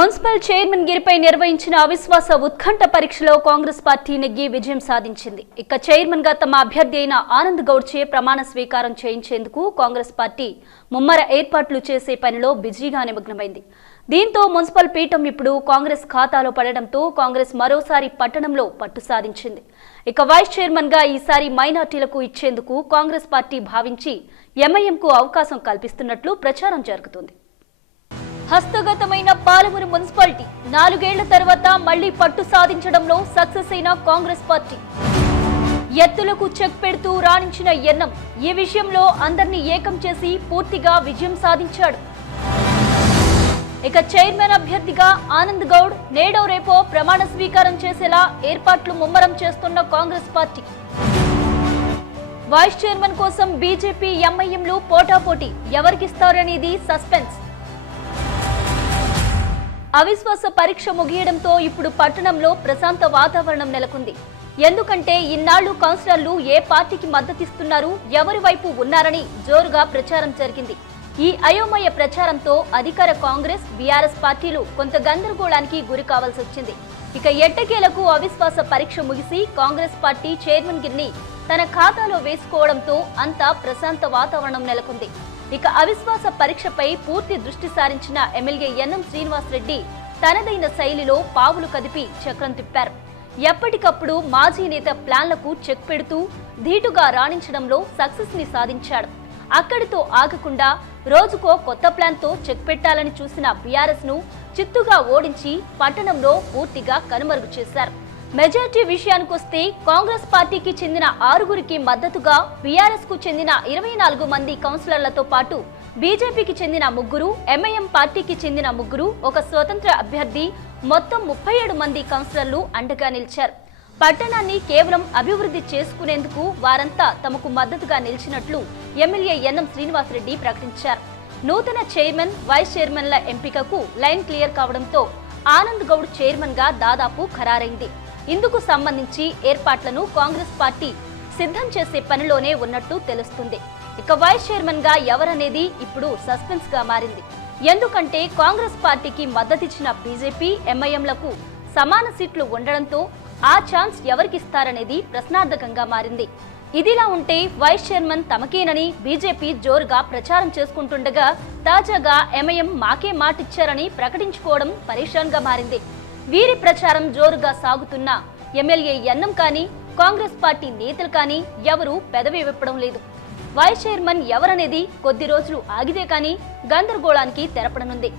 Municipal chairman గిరిపై నిర్వహించిన అవిశ్వాస ఉత్కంఠ పరీక్షలో కాంగ్రెస్ పార్టీ నెగ్గి విజయం సాధించింది. ఇక చైర్మన్గా తమ అభ్యర్థి అయిన ఆనంద్ గౌడ్చే ప్రమాణ స్వీకారం చేయించేందుకు కాంగ్రెస్ పార్టీ ముమ్మర ఏర్పాట్లు చేసే పనిలో బిజీగా నిమగ్నమైంది. దీంతో మున్సిపల్ పీఠం ఇప్పుడు కాంగ్రెస్ ఖాతాలో పడడంతో కాంగ్రెస్ మరోసారి పట్టణంలో పట్టు సాధించింది. ఇక వైస్ చైర్మన్గా ఈసారి మైనార్టీలకు ఇచ్చేందుకు కాంగ్రెస్ పార్టీ భావించి ఎంఐఎంకు అవకాశం కల్పిస్తున్నట్లు ప్రచారం జరుగుతుంది. హస్తగతమైన పాలమూరు మున్సిపాలిటీ నాలుగేళ్ళ తర్వాత మళ్ళీ పట్టు సాధించడంలో సక్సెస్ అయిన కాంగ్రెస్ పార్టీ. ఎత్తులకు చెక్ పెడుతూ రాణించిన ఎన్నం ఈ విషయంలో అందరినీ ఏకం చేసి పూర్తిగా విజయం సాధించాడు. ఇక చైర్మన్ అభ్యర్థిగా ఆనంద్ గౌడ్ నేడో రేపో ప్రమాణ స్వీకారం చేసేలా ఏర్పాట్లు ముమ్మరం చేస్తున్న కాంగ్రెస్ పార్టీ. వైస్ చైర్మన్ కోసం బీజేపీ ఎంఐఎంలు పోటాపోటీ ఎవరికిస్తారనేది సస్పెన్స్. అవిశ్వాస పరీక్ష ముగియడంతో ఇప్పుడు పట్టణంలో ప్రశాంత వాతావరణం నెలకొంది. ఎందుకంటే ఇన్నాళ్ళు కౌన్సిలర్లు ఏ పార్టీకి మద్దతిస్తున్నారు ఎవరి వైపు ఉన్నారని జోరుగా ప్రచారం జరిగింది. ఈ అయోమయ ప్రచారంతో అధికార కాంగ్రెస్ బీఆర్ఎస్ పార్టీలు కొంత గందరగోళానికి గురి కావాల్సి వచ్చింది. ఇక ఎట్టకేలకు అవిశ్వాస పరీక్ష ముగిసి కాంగ్రెస్ పార్టీ చైర్మన్ గిరిని తన ఖాతాలో వేసుకోవడంతో అంతా ప్రశాంత వాతావరణం నెలకొంది. ఇక అవిశ్వాస పరీక్షపై పూర్తి దృష్టి సారించిన ఎమ్మెల్యే ఎన్ఎం శ్రీనివాసరెడ్డి తనదైన శైలిలో పావులు కదిపి చక్రం తిప్పారు. ఎప్పటికప్పుడు మాజీ నేత ప్లాన్లకు చెక్ పెడుతూ ధీటుగా రాణించడంలో సక్సెస్ని సాధించాడు. అక్కడితో ఆగకుండా రోజుకో కొత్త ప్లాన్తో చెక్ పెట్టాలని చూసిన బీఆర్ఎస్ను చిత్తుగా ఓడించి పట్టణంలో పూర్తిగా కనుమరుగు చేశారు. మెజార్టీ విషయానికొస్తే కాంగ్రెస్ పార్టీకి చెందిన ఆరుగురికి మద్దతుగా బీఆర్ఎస్కు చెందిన ఇరవై నాలుగు మంది కౌన్సిలర్లతో పాటు బీజేపీకి చెందిన ముగ్గురు ఎంఐఎం పార్టీకి చెందిన ముగ్గురు ఒక స్వతంత్ర అభ్యర్థి మొత్తం ముప్పై ఏడు మంది కౌన్సిలర్లు అండగా నిలిచారు. పట్టణాన్ని కేవలం అభివృద్ధి చేసుకునేందుకు వారంతా తమకు మద్దతుగా నిలిచినట్లు ఎమ్మెల్యే ఎన్ఎం శ్రీనివాసరెడ్డి ప్రకటించారు. నూతన చైర్మన్ వైస్ చైర్మన్ల ఎంపికకు లైన్ క్లియర్ కావడంతో ఆనంద్ గౌడ్ చైర్మన్గా దాదాపు ఖరారైంది. ఇందుకు సంబంధించి ఏర్పాట్లను కాంగ్రెస్ పార్టీ సిద్ధం చేసే పనిలోనే ఉన్నట్టు తెలుస్తుంది. ఇక వైస్ చైర్మన్గా ఎవరనేది ఇప్పుడు సస్పెన్స్గా మారింది. ఎందుకంటే కాంగ్రెస్ పార్టీకి మద్దతిచ్చిన బీజేపీ ఎంఐఎంలకు సమాన సీట్లు ఉండడంతో ఆ ఛాన్స్ ఎవరికిస్తారనేది ప్రశ్నార్థకంగా మారింది. ఇదిలా ఉంటే వైస్ చైర్మన్ తమకేనని బీజేపీ జోరుగా ప్రచారం చేసుకుంటుండగా తాజాగా ఎంఐఎం మాకే మాటిచ్చారని ప్రకటించుకోవడం పరేషాన్గా మారింది. వీరి ప్రచారం జోరుగా సాగుతున్న ఎమ్మెల్యే ఎన్నం కానీ కాంగ్రెస్ పార్టీ నేతలు కానీ ఎవరూ పెదవి విప్పడం లేదు. వైస్ చైర్మన్ ఎవరనేది కొద్ది రోజులు ఆగితే కానీ గందరగోళానికి తెరపడనుంది.